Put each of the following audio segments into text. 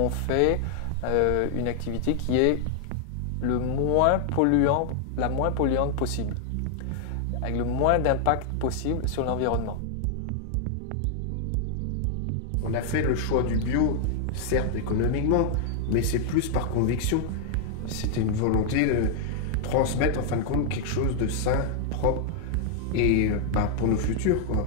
on fait une activité qui est la moins polluante possible, avec le moins d'impact possible sur l'environnement. On a fait le choix du bio, certes économiquement, mais c'est plus par conviction. C'était une volonté de transmettre en fin de compte quelque chose de sain, propre et pour nos futurs, quoi.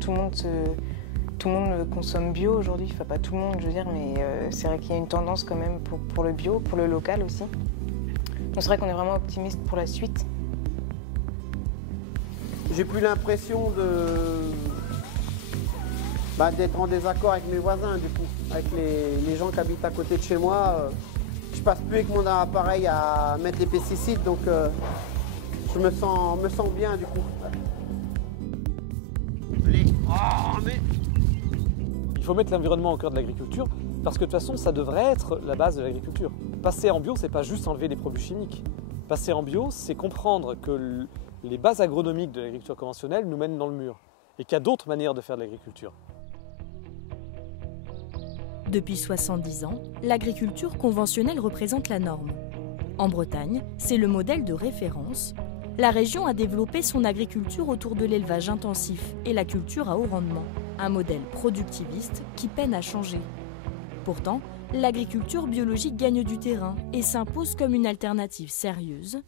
Tout le monde consomme bio aujourd'hui, enfin pas tout le monde je veux dire, mais c'est vrai qu'il y a une tendance quand même pour le bio, pour le local aussi. Donc c'est vrai qu'on est vraiment optimiste pour la suite. J'ai plus l'impression d'être en désaccord avec mes voisins du coup, avec les gens qui habitent à côté de chez moi. Je passe plus avec mon appareil à mettre les pesticides, donc je me sens bien du coup. Il faut mettre l'environnement au cœur de l'agriculture parce que de toute façon, ça devrait être la base de l'agriculture. Passer en bio, c'est pas juste enlever les produits chimiques. Passer en bio, c'est comprendre que les bases agronomiques de l'agriculture conventionnelle nous mènent dans le mur et qu'il y a d'autres manières de faire de l'agriculture. Depuis 70 ans, l'agriculture conventionnelle représente la norme. En Bretagne, c'est le modèle de référence. La région a développé son agriculture autour de l'élevage intensif et la culture à haut rendement, un modèle productiviste qui peine à changer. Pourtant, l'agriculture biologique gagne du terrain et s'impose comme une alternative sérieuse.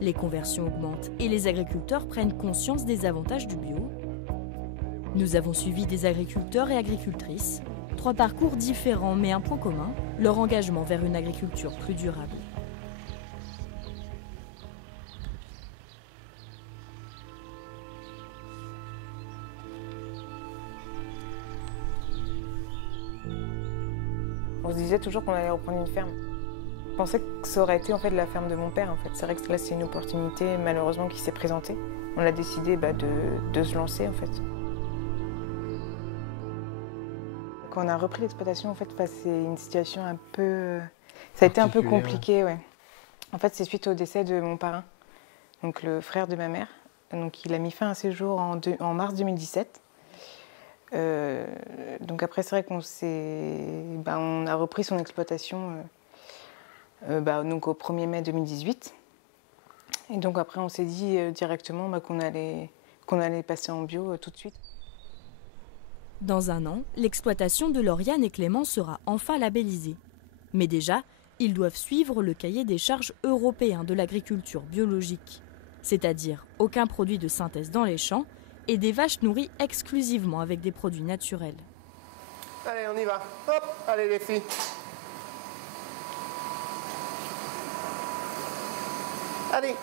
Les conversions augmentent et les agriculteurs prennent conscience des avantages du bio. Nous avons suivi des agriculteurs et agricultrices. 3 parcours différents mais un point commun, leur engagement vers une agriculture plus durable. On se disait toujours qu'on allait reprendre une ferme. Je pensais que ça aurait été en fait la ferme de mon père en fait. C'est vrai que là c'est une opportunité malheureusement qui s'est présentée. On a décidé de se lancer en fait. Quand on a repris l'exploitation en fait, c'est une situation un peu... Ça a été un peu compliqué, ouais. En fait c'est suite au décès de mon parrain, donc le frère de ma mère. Donc il a mis fin à ses jours en mars 2017. Donc après c'est vrai qu'on on a repris son exploitation donc au 1er mai 2018 et donc après on s'est dit directement qu'on allait passer en bio tout de suite. Dans un an, l'exploitation de Lauriane et Clément sera enfin labellisée. Mais déjà, ils doivent suivre le cahier des charges européen de l'agriculture biologique, c'est-à-dire aucun produit de synthèse dans les champs et des vaches nourries exclusivement avec des produits naturels. Allez, on y va. Hop, allez les filles. Allez.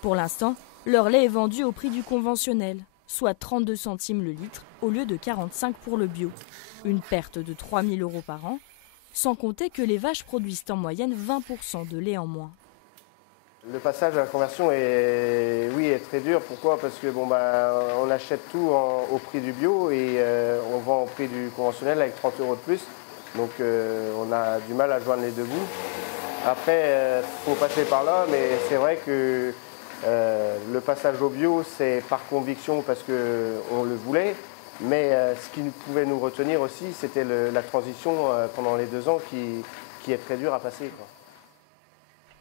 Pour l'instant, leur lait est vendu au prix du conventionnel, soit 32 centimes le litre au lieu de 45 pour le bio. Une perte de 3 000 € par an, sans compter que les vaches produisent en moyenne 20% de lait en moins. Le passage à la conversion est très dur. Pourquoi? Parce que on achète tout au prix du bio et on vend au prix du conventionnel avec 30 € de plus. Donc on a du mal à joindre les deux bouts. Après, il faut passer par là, mais c'est vrai que le passage au bio, c'est par conviction parce qu'on le voulait. Mais ce qui pouvait nous retenir aussi, c'était la transition pendant les 2 ans qui est très dure à passer, quoi.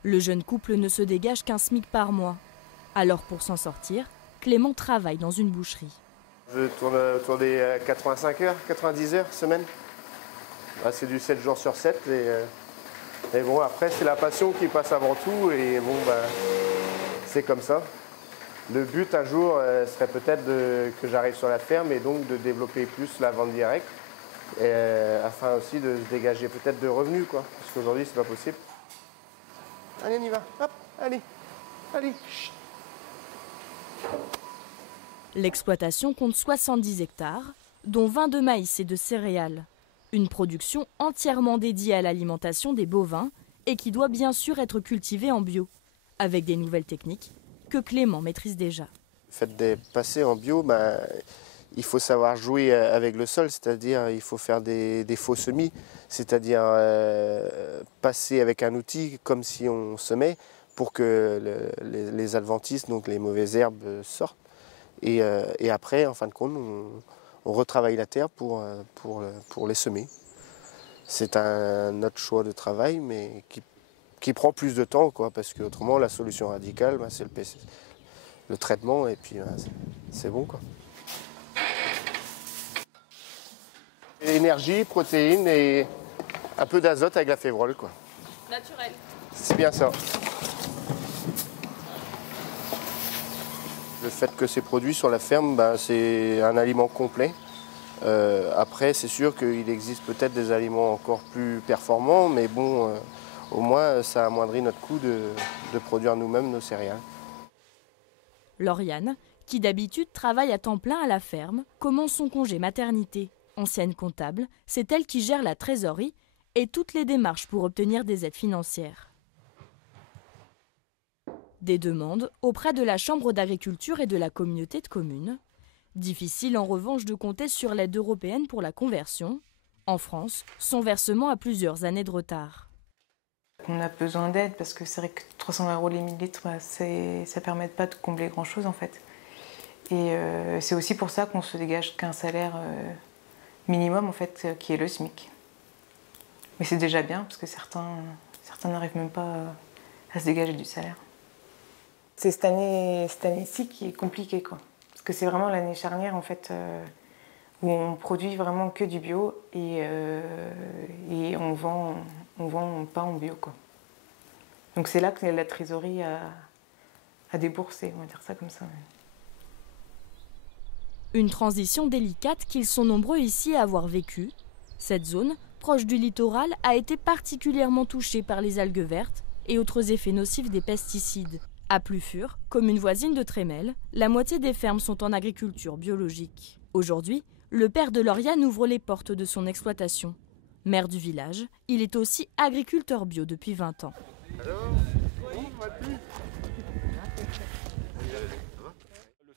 Le jeune couple ne se dégage qu'un SMIC par mois. Alors pour s'en sortir, Clément travaille dans une boucherie. Je tourne autour des 85 heures, 90 heures semaine. C'est du 7 jours sur 7. Et bon, après, c'est la passion qui passe avant tout. Et bon, c'est comme ça. Le but un jour serait peut-être que j'arrive sur la ferme et donc de développer plus la vente directe. Afin aussi de se dégager peut-être de revenus, quoi. Parce qu'aujourd'hui, c'est pas possible. Allez, on y va. Hop, allez. Chut. L'exploitation compte 70 hectares, dont 20 de maïs et de céréales. Une production entièrement dédiée à l'alimentation des bovins et qui doit bien sûr être cultivée en bio, avec des nouvelles techniques que Clément maîtrise déjà. Le fait de passer en bio, il faut savoir jouer avec le sol, c'est-à-dire il faut faire des faux semis, c'est-à-dire passer avec un outil comme si on semait pour que les adventices, donc les mauvaises herbes, sortent. Et après, en fin de compte, retravaille la terre pour les semer. C'est un autre choix de travail, mais qui prend plus de temps, quoi, parce qu'autrement, la solution radicale, bah, c'est le traitement, et puis bah, c'est bon, quoi. Énergie, protéines et un peu d'azote avec la févrole, quoi. Naturel. C'est bien ça. Le fait que c'est produit sur la ferme, bah, c'est un aliment complet. Après, c'est sûr qu'il existe peut-être des aliments encore plus performants, mais bon, au moins, ça amoindrit notre coût de produire nous-mêmes nos céréales. Lauriane, qui d'habitude travaille à temps plein à la ferme, commence son congé maternité. Ancienne comptable, c'est elle qui gère la trésorerie et toutes les démarches pour obtenir des aides financières. Des demandes auprès de la Chambre d'agriculture et de la communauté de communes. Difficile en revanche de compter sur l'aide européenne pour la conversion. En France, son versement a plusieurs années de retard. On a besoin d'aide parce que c'est vrai que 320 € les millilitres, bah, ça ne permet pas de combler grand-chose en fait. Et c'est aussi pour ça qu'on se dégage qu'un salaire minimum en fait, qui est le SMIC. Mais c'est déjà bien parce que certains n'arrivent même pas à se dégager du salaire. C'est cette année-ci qui est compliquée, quoi. Parce que c'est vraiment l'année charnière en fait où on produit vraiment que du bio et on vend pas en bio, quoi. Donc c'est là que la trésorerie a déboursé, on va dire ça comme ça. Une transition délicate qu'ils sont nombreux ici à avoir vécue. Cette zone, proche du littoral, a été particulièrement touchée par les algues vertes et autres effets nocifs des pesticides. À Plufur, commune voisine de Trémel, la moitié des fermes sont en agriculture biologique. Aujourd'hui, le père de Lauriane ouvre les portes de son exploitation. Maire du village, il est aussi agriculteur bio depuis 20 ans. Le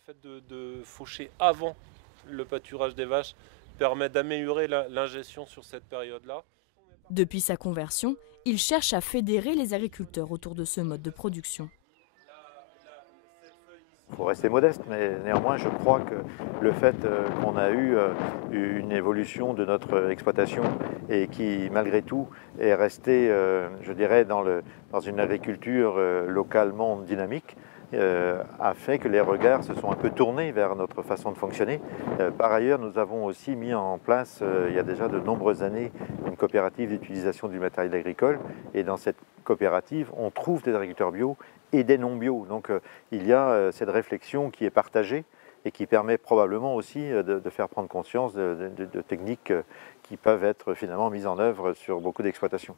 fait de faucher avant le pâturage des vaches permet d'améliorer l'ingestion sur cette période-là. Depuis sa conversion, il cherche à fédérer les agriculteurs autour de ce mode de production. Il faut rester modeste, mais néanmoins je crois que le fait qu'on a eu une évolution de notre exploitation et qui malgré tout est restée, je dirais, dans une agriculture localement dynamique, a fait que les regards se sont un peu tournés vers notre façon de fonctionner. Par ailleurs, nous avons aussi mis en place, il y a déjà de nombreuses années, une coopérative d'utilisation du matériel agricole. Et dans cette coopérative, on trouve des agriculteurs bio et des non-bio. Donc il y a cette réflexion qui est partagée et qui permet probablement aussi de faire prendre conscience de techniques qui peuvent être finalement mises en œuvre sur beaucoup d'exploitations.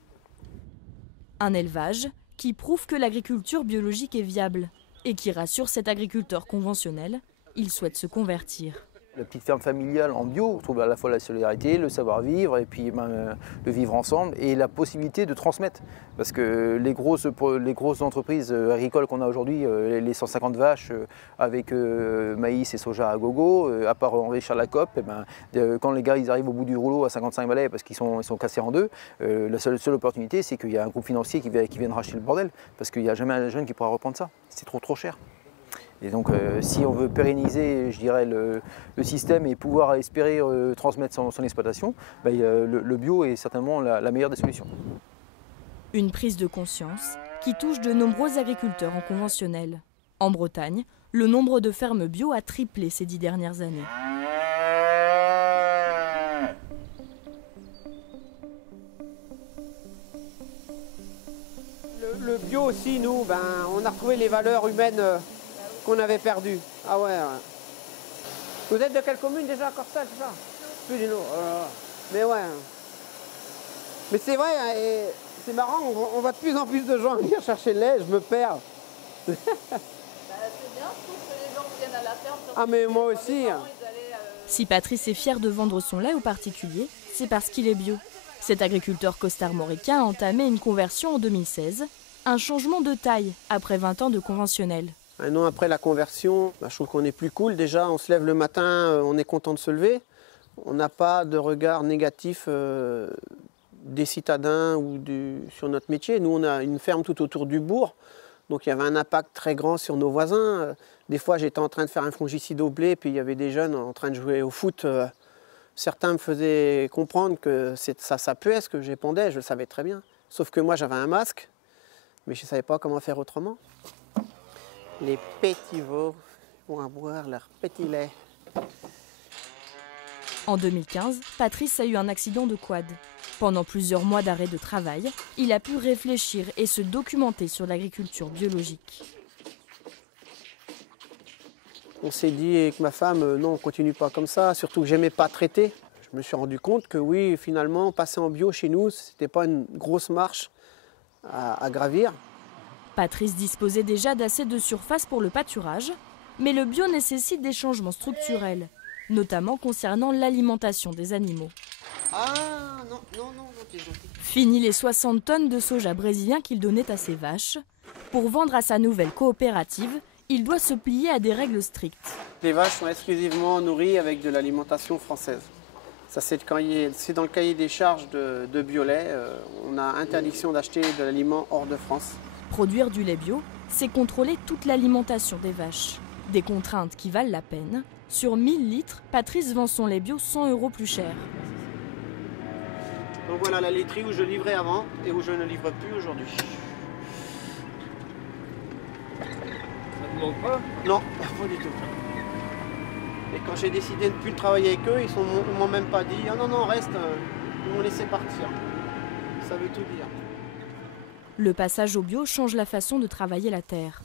Un élevage qui prouve que l'agriculture biologique est viable et qui rassure cet agriculteur conventionnel, il souhaite se convertir. La petite ferme familiale en bio, on trouve à la fois la solidarité, le savoir-vivre et puis le vivre ensemble et la possibilité de transmettre. Parce que les grosses entreprises agricoles qu'on a aujourd'hui, les 150 vaches avec maïs et soja à gogo, à part enrichir la COP, quand les gars ils arrivent au bout du rouleau à 55 balais parce qu'ils sont cassés en deux, la seule opportunité c'est qu'il y a un groupe financier qui vient racheter le bordel. Parce qu'il n'y a jamais un jeune qui pourra reprendre ça, c'est trop cher. Et donc si on veut pérenniser, je dirais, le système et pouvoir espérer transmettre son exploitation, le bio est certainement la meilleure des solutions. Une prise de conscience qui touche de nombreux agriculteurs en conventionnel. En Bretagne, le nombre de fermes bio a triplé ces 10 dernières années. Le bio aussi, nous, on a retrouvé les valeurs humaines qu'on avait perdues. Ah ouais. Vous êtes de quelle commune déjà, Corsal, c'est ça? Plus du nord. Mais ouais. Mais c'est vrai, hein, et c'est marrant, on voit de plus en plus de gens venir chercher le lait, je me perds. C'est bien, je trouve que les gens viennent à la ferme. Ah mais moi aussi. Si Patrice est fier de vendre son lait aux particuliers, c'est parce qu'il est bio. Cet agriculteur costarmoricain a entamé une conversion en 2016, un changement de taille après 20 ans de conventionnel. Un an après la conversion, je trouve qu'on est plus cool. Déjà, on se lève le matin, on est content de se lever. On n'a pas de regard négatif des citadins ou sur notre métier. Nous, on a une ferme tout autour du bourg. Donc il y avait un impact très grand sur nos voisins. Des fois, j'étais en train de faire un fongicide au blé, puis il y avait des jeunes en train de jouer au foot. Certains me faisaient comprendre que ça puait ce que j'épandais, je le savais très bien. Sauf que moi, j'avais un masque, mais je ne savais pas comment faire autrement. Les petits veaux vont boire leur petit lait. En 2015, Patrice a eu un accident de quad. Pendant plusieurs mois d'arrêt de travail, il a pu réfléchir et se documenter sur l'agriculture biologique. On s'est dit avec ma femme, non, on ne continue pas comme ça, surtout que j'aimais pas traiter. Je me suis rendu compte que oui, finalement, passer en bio chez nous, ce n'était pas une grosse marche à gravir. Patrice disposait déjà d'assez de surface pour le pâturage, mais le bio nécessite des changements structurels, notamment concernant l'alimentation des animaux. Ah non, t'es gentil. Fini les 60 tonnes de soja brésilien qu'il donnait à ses vaches. Pour vendre à sa nouvelle coopérative, il doit se plier à des règles strictes. Les vaches sont exclusivement nourries avec de l'alimentation française. Ça, c'est dans le cahier des charges de Biolait. On a interdiction d'acheter de l'aliment hors de France. Produire du lait bio, c'est contrôler toute l'alimentation des vaches. Des contraintes qui valent la peine. Sur 1000 litres, Patrice vend son lait bio 100 € plus cher. Donc voilà la laiterie où je livrais avant et où je ne livre plus aujourd'hui. Ça te manque pas? Non, pas du tout. Et quand j'ai décidé de ne plus travailler avec eux, ils m'ont même pas dit « Ah non, reste », ils m'ont laissé partir. Ça veut tout dire. Le passage au bio change la façon de travailler la terre.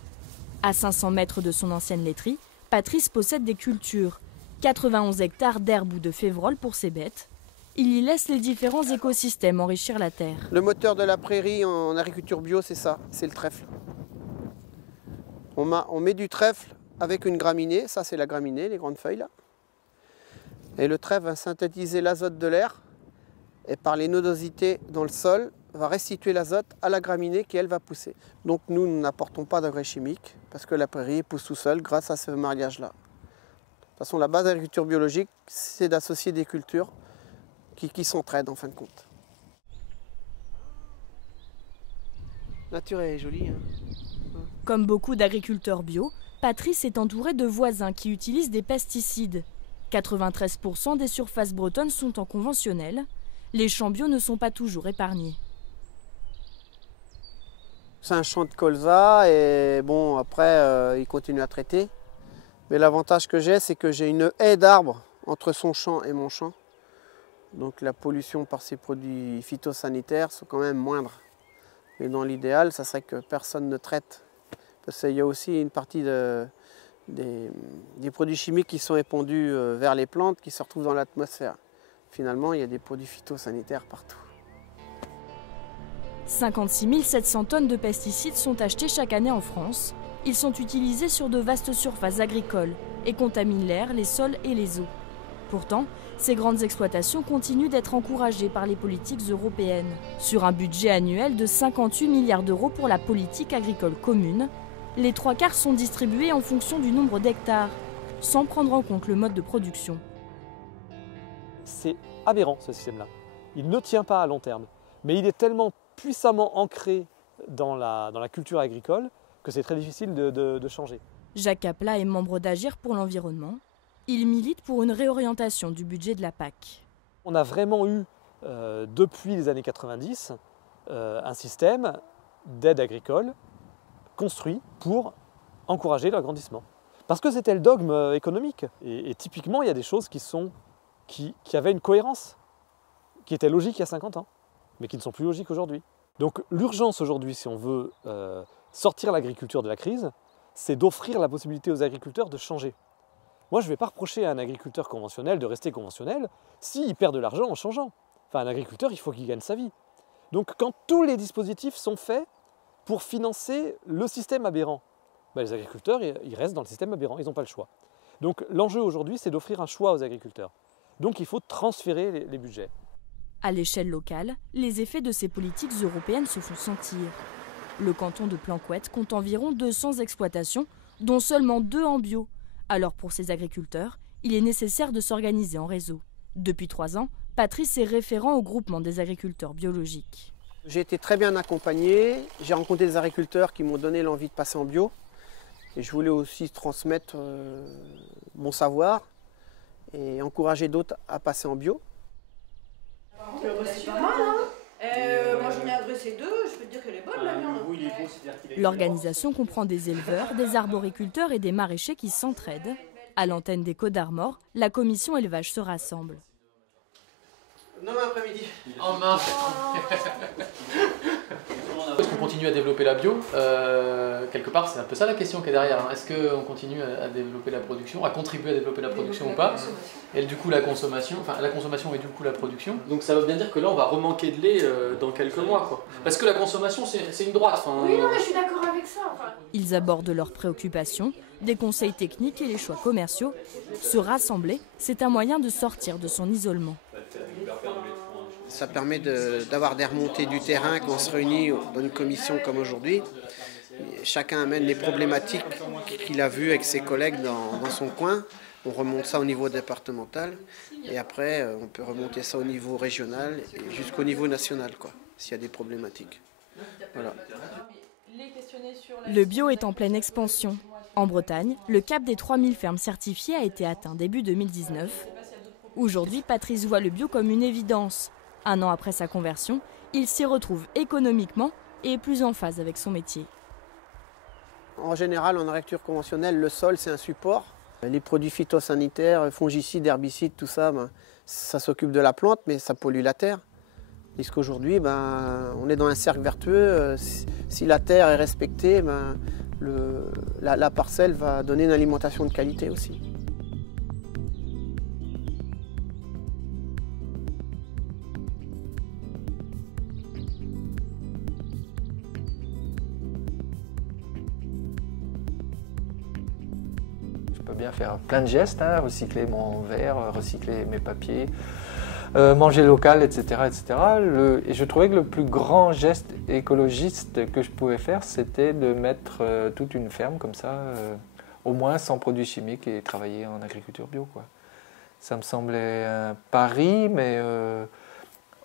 À 500 mètres de son ancienne laiterie, Patrice possède des cultures. 91 hectares d'herbe ou de févrole pour ses bêtes. Il y laisse les différents écosystèmes enrichir la terre. Le moteur de la prairie en agriculture bio, c'est ça, c'est le trèfle. On met du trèfle avec une graminée, ça c'est la graminée, les grandes feuilles là. Et le trèfle va synthétiser l'azote de l'air et par les nodosités dans le sol, va restituer l'azote à la graminée qui elle va pousser. Donc nous n'apportons pas d'engrais chimiques parce que la prairie pousse tout seul grâce à ce mariage-là. De toute façon, la base de l'agriculture biologique, c'est d'associer des cultures qui s'entraident en fin de compte. La nature est jolie. Hein. Comme beaucoup d'agriculteurs bio, Patrice est entouré de voisins qui utilisent des pesticides. 93% des surfaces bretonnes sont en conventionnel. Les champs bio ne sont pas toujours épargnés. C'est un champ de colza et bon, après, il continue à traiter. Mais l'avantage que j'ai, c'est que j'ai une haie d'arbres entre son champ et mon champ. Donc la pollution par ces produits phytosanitaires sont quand même moindres. Et dans l'idéal, ça serait que personne ne traite. Parce qu'il y a aussi une partie des produits chimiques qui sont épandus vers les plantes qui se retrouvent dans l'atmosphère. Finalement, il y a des produits phytosanitaires partout. 56 700 tonnes de pesticides sont achetées chaque année en France. Ils sont utilisés sur de vastes surfaces agricoles et contaminent l'air, les sols et les eaux. Pourtant, ces grandes exploitations continuent d'être encouragées par les politiques européennes. Sur un budget annuel de 58 milliards d'euros pour la politique agricole commune, les 3/4 sont distribués en fonction du nombre d'hectares, sans prendre en compte le mode de production. C'est aberrant ce système-là. Il ne tient pas à long terme, mais il est tellement puissamment ancré dans la culture agricole que c'est très difficile de changer. Jacques Capla est membre d'Agir pour l'environnement. Il milite pour une réorientation du budget de la PAC. On a vraiment eu, depuis les années 90, un système d'aide agricole construit pour encourager l'agrandissement. Parce que c'était le dogme économique. Et typiquement, il y a des choses qui avaient une cohérence, qui étaient logiques il y a 50 ans, mais qui ne sont plus logiques aujourd'hui. Donc l'urgence aujourd'hui, si on veut sortir l'agriculture de la crise, c'est d'offrir la possibilité aux agriculteurs de changer. Moi, je ne vais pas reprocher à un agriculteur conventionnel de rester conventionnel s'il perd de l'argent en changeant. Enfin, un agriculteur, il faut qu'il gagne sa vie. Donc quand tous les dispositifs sont faits pour financer le système aberrant, les agriculteurs, ils restent dans le système aberrant, ils n'ont pas le choix. Donc l'enjeu aujourd'hui, c'est d'offrir un choix aux agriculteurs. Donc il faut transférer les budgets. À l'échelle locale, les effets de ces politiques européennes se font sentir. Le canton de Planquette compte environ 200 exploitations, dont seulement 2 en bio. Alors pour ces agriculteurs, il est nécessaire de s'organiser en réseau. Depuis 3 ans, Patrice est référent au groupement des agriculteurs biologiques. J'ai été très bien accompagné, j'ai rencontré des agriculteurs qui m'ont donné l'envie de passer en bio. Et je voulais aussi transmettre mon savoir et encourager d'autres à passer en bio. C'est pas mal, hein. Moi j'en ai adressé 2, je peux te dire qu'elle est bonne la viande. L'organisation comprend des éleveurs, des arboriculteurs et des maraîchers qui s'entraident. À l'antenne des Côtes d'Armor, la commission élevage se rassemble. Non, après-midi. En mince. Est-ce qu'on continue à développer la bio? Quelque part, c'est un peu ça la question qui est derrière. Hein. Est-ce qu'on continue à développer la production, à contribuer à développer la production ou pas? Et du coup, la consommation et du coup la production. Donc ça veut bien dire que là, on va remanquer de lait dans quelques mois, quoi. Parce que la consommation, c'est une droite. Enfin, oui, non, mais je suis d'accord avec ça. Enfin... Ils abordent leurs préoccupations, des conseils techniques et les choix commerciaux. Se rassembler, c'est un moyen de sortir de son isolement. Ça permet d'avoir des remontées du terrain quand on se réunit dans une commission comme aujourd'hui. Chacun amène les problématiques qu'il a vues avec ses collègues dans son coin. On remonte ça au niveau départemental et après on peut remonter ça au niveau régional et jusqu'au niveau national, s'il y a des problématiques. Voilà. Le bio est en pleine expansion. En Bretagne, le cap des 3000 fermes certifiées a été atteint début 2019. Aujourd'hui, Patrice voit le bio comme une évidence. 1 an après sa conversion, il s'y retrouve économiquement et est plus en phase avec son métier. En général, en agriculture conventionnelle, le sol, c'est un support. Les produits phytosanitaires, fongicides, herbicides, tout ça, ça s'occupe de la plante, mais ça pollue la terre. Puisqu'aujourd'hui, on est dans un cercle vertueux. Si la terre est respectée, la parcelle va donner une alimentation de qualité aussi. Je peux bien faire plein de gestes, hein, recycler mon verre, recycler mes papiers, manger local, etc. etc. Et je trouvais que le plus grand geste écologiste que je pouvais faire, c'était de mettre toute une ferme comme ça, au moins sans produits chimiques et travailler en agriculture bio, quoi. Ça me semblait un pari, mais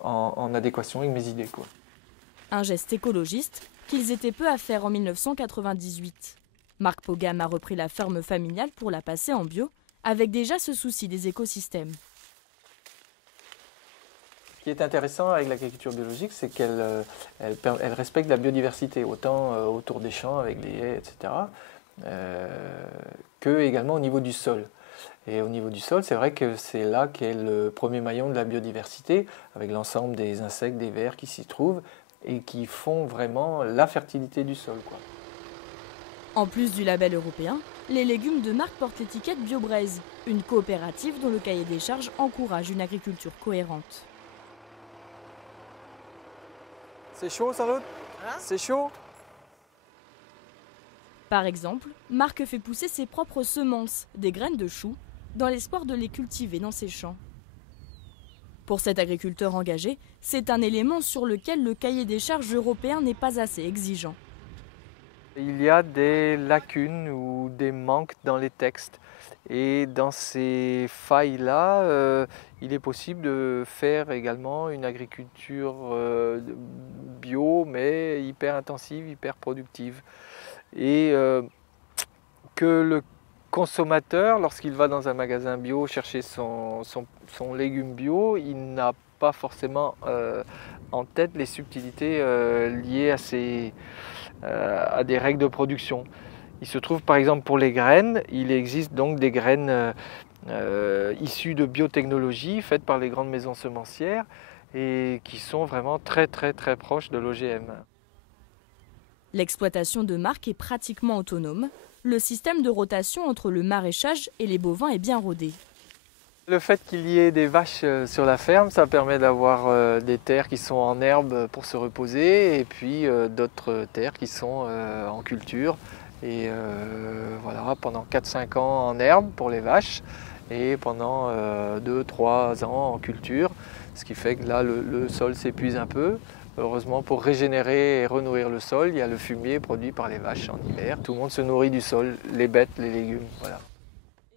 en adéquation avec mes idées, quoi. Un geste écologiste qu'ils étaient peu à faire en 1998. Marc Pogam a repris la ferme familiale pour la passer en bio, avec déjà ce souci des écosystèmes. Ce qui est intéressant avec l'agriculture biologique, c'est qu'elle respecte la biodiversité, autant autour des champs avec les haies, etc., que également au niveau du sol. Et au niveau du sol, c'est vrai que c'est là qu'est le premier maillon de la biodiversité, avec l'ensemble des insectes, des vers qui s'y trouvent, et qui font vraiment la fertilité du sol, quoi. En plus du label européen, les légumes de marque portent l'étiquette BioBraise, une coopérative dont le cahier des charges encourage une agriculture cohérente. C'est chaud, Charlotte? C'est chaud? Par exemple, Marc fait pousser ses propres semences, des graines de choux, dans l'espoir de les cultiver dans ses champs. Pour cet agriculteur engagé, c'est un élément sur lequel le cahier des charges européen n'est pas assez exigeant. Il y a des lacunes ou des manques dans les textes. Et dans ces failles-là, il est possible de faire également une agriculture bio, mais hyper intensive, hyper productive. Et que le consommateur, lorsqu'il va dans un magasin bio chercher son légume bio, il n'a pas forcément en tête les subtilités liées à des règles de production. Il se trouve par exemple pour les graines, il existe donc des graines issues de biotechnologie faites par les grandes maisons semencières et qui sont vraiment très proches de l'OGM. L'exploitation de Marc est pratiquement autonome. Le système de rotation entre le maraîchage et les bovins est bien rodé. Le fait qu'il y ait des vaches sur la ferme, ça permet d'avoir des terres qui sont en herbe pour se reposer et puis d'autres terres qui sont en culture. Et voilà, pendant 4-5 ans en herbe pour les vaches et pendant 2-3 ans en culture. Ce qui fait que là, le sol s'épuise un peu. Heureusement, pour régénérer et renourrir le sol, il y a le fumier produit par les vaches en hiver. Tout le monde se nourrit du sol, les bêtes, les légumes, voilà.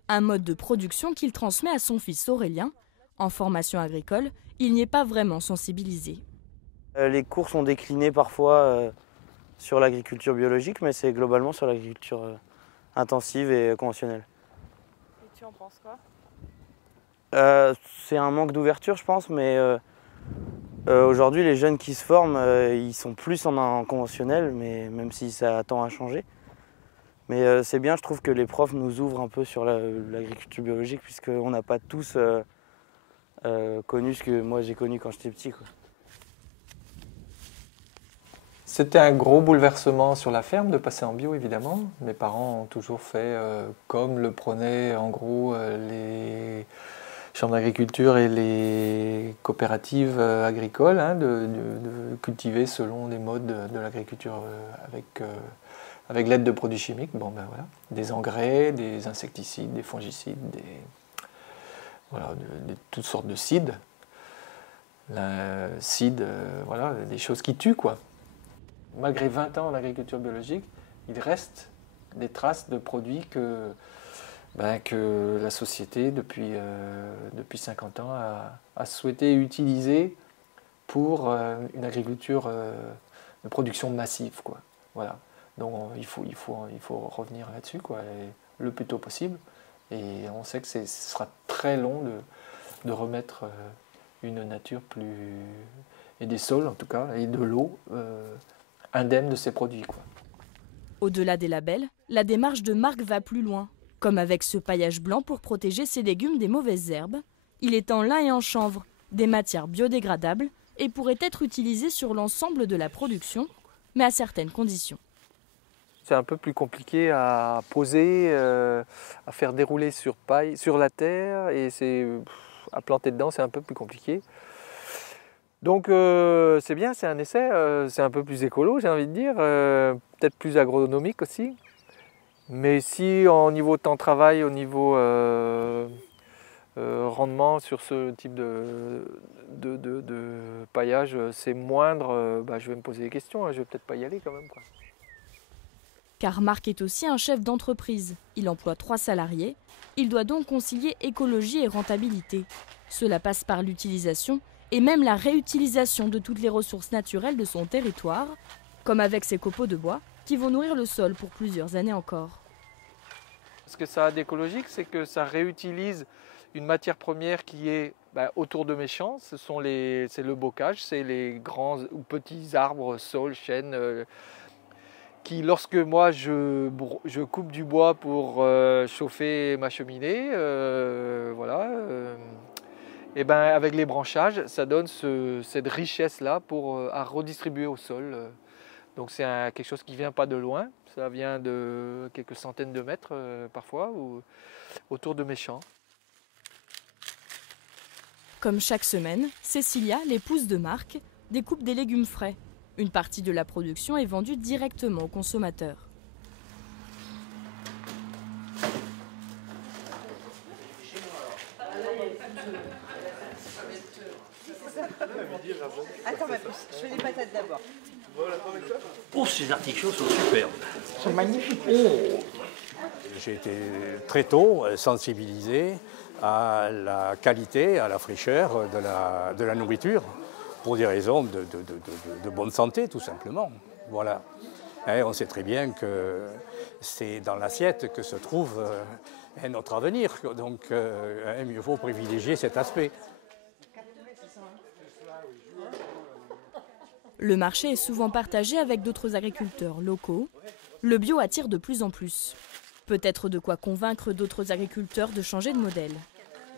Un mode de production qu'il transmet à son fils Aurélien. En formation agricole, il n'y est pas vraiment sensibilisé. Les cours sont déclinés parfois sur l'agriculture biologique, mais c'est globalement sur l'agriculture intensive et conventionnelle. Et tu en penses quoi? C'est un manque d'ouverture, je pense, mais aujourd'hui, les jeunes qui se forment, ils sont plus en conventionnel, mais même si ça tend à changer. Mais c'est bien, je trouve que les profs nous ouvrent un peu sur l'agriculture biologique, puisqu'on n'a pas tous connu ce que moi j'ai connu quand j'étais petit, quoi. C'était un gros bouleversement sur la ferme de passer en bio, évidemment. Mes parents ont toujours fait comme le prenaient en gros les chambres d'agriculture et les coopératives agricoles, hein, de cultiver selon les modes de l'agriculture avec l'aide de produits chimiques. Bon, ben voilà, des engrais, des insecticides, des fongicides, toutes sortes de cides. Voilà, des choses qui tuent, quoi. Malgré 20 ans en agriculture biologique, il reste des traces de produits que la société, depuis 50 ans, a souhaité utiliser pour une agriculture de production massive, quoi. Voilà. Donc il faut revenir là-dessus, quoi, le plus tôt possible. Et on sait que ce sera très long de remettre une nature plus... et des sols, en tout cas, et de l'eau indemne de ces produits, quoi. Au-delà des labels, la démarche de Marc va plus loin. Comme avec ce paillage blanc pour protéger ses légumes des mauvaises herbes, il est en lin et en chanvre, des matières biodégradables, et pourrait être utilisé sur l'ensemble de la production, mais à certaines conditions. C'est un peu plus compliqué à poser, à faire dérouler sur la terre, et à planter dedans, c'est un peu plus compliqué. Donc c'est bien, c'est un essai, c'est un peu plus écolo, j'ai envie de dire, peut-être plus agronomique aussi. Mais si au niveau temps de travail, au niveau rendement sur ce type de paillage, c'est moindre, je vais me poser des questions, hein, je vais peut-être pas y aller quand même, quoi. Car Marc est aussi un chef d'entreprise. Il emploie 3 salariés. Il doit donc concilier écologie et rentabilité. Cela passe par l'utilisation et même la réutilisation de toutes les ressources naturelles de son territoire, comme avec ces copeaux de bois qui vont nourrir le sol pour plusieurs années encore. Ce que ça a d'écologique, c'est que ça réutilise une matière première qui est autour de mes champs. C'est le bocage, c'est les grands ou petits arbres, saules, chênes, qui, lorsque moi je coupe du bois pour chauffer ma cheminée, et avec les branchages, ça donne cette richesse-là à redistribuer au sol. Donc c'est quelque chose qui ne vient pas de loin, ça vient de quelques centaines de mètres parfois, autour de mes champs. Comme chaque semaine, Cécilia, l'épouse de Marc, découpe des légumes frais. Une partie de la production est vendue directement aux consommateurs. Attends ma puce, je fais les patates d'abord. Oh, ces artichauts sont superbes. Ils sont magnifiques. Oh. J'ai été très tôt sensibilisé à la qualité, à la fraîcheur de la nourriture, pour des raisons de bonne santé, tout simplement. Voilà. Et on sait très bien que c'est dans l'assiette que se trouve notre avenir. Donc, il faut privilégier cet aspect. Le marché est souvent partagé avec d'autres agriculteurs locaux. Le bio attire de plus en plus. Peut-être de quoi convaincre d'autres agriculteurs de changer de modèle.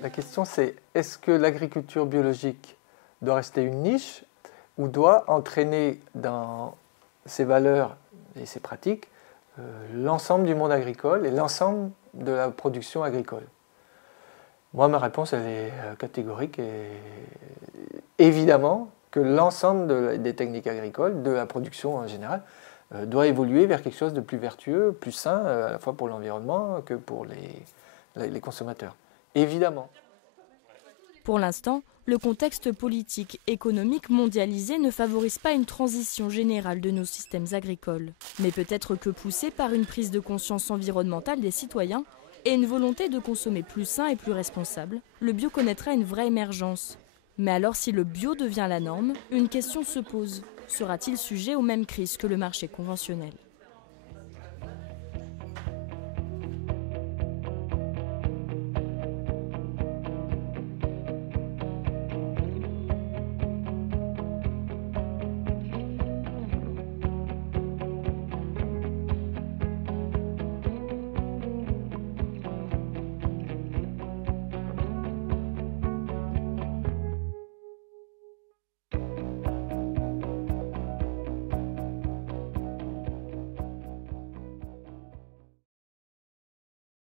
La question c'est, est-ce que l'agriculture biologique doit rester une niche ou doit entraîner dans ses valeurs et ses pratiques l'ensemble du monde agricole et l'ensemble de la production agricole? Moi, ma réponse elle est catégorique et évidemment que l'ensemble des techniques agricoles, de la production en général, doit évoluer vers quelque chose de plus vertueux, plus sain, à la fois pour l'environnement que pour les consommateurs. Évidemment. Pour l'instant, le contexte politique, économique mondialisé ne favorise pas une transition générale de nos systèmes agricoles. Mais peut-être que poussé par une prise de conscience environnementale des citoyens et une volonté de consommer plus sain et plus responsable, le bio connaîtra une vraie émergence. Mais alors si le bio devient la norme, une question se pose. Sera-t-il sujet aux mêmes crises que le marché conventionnel ?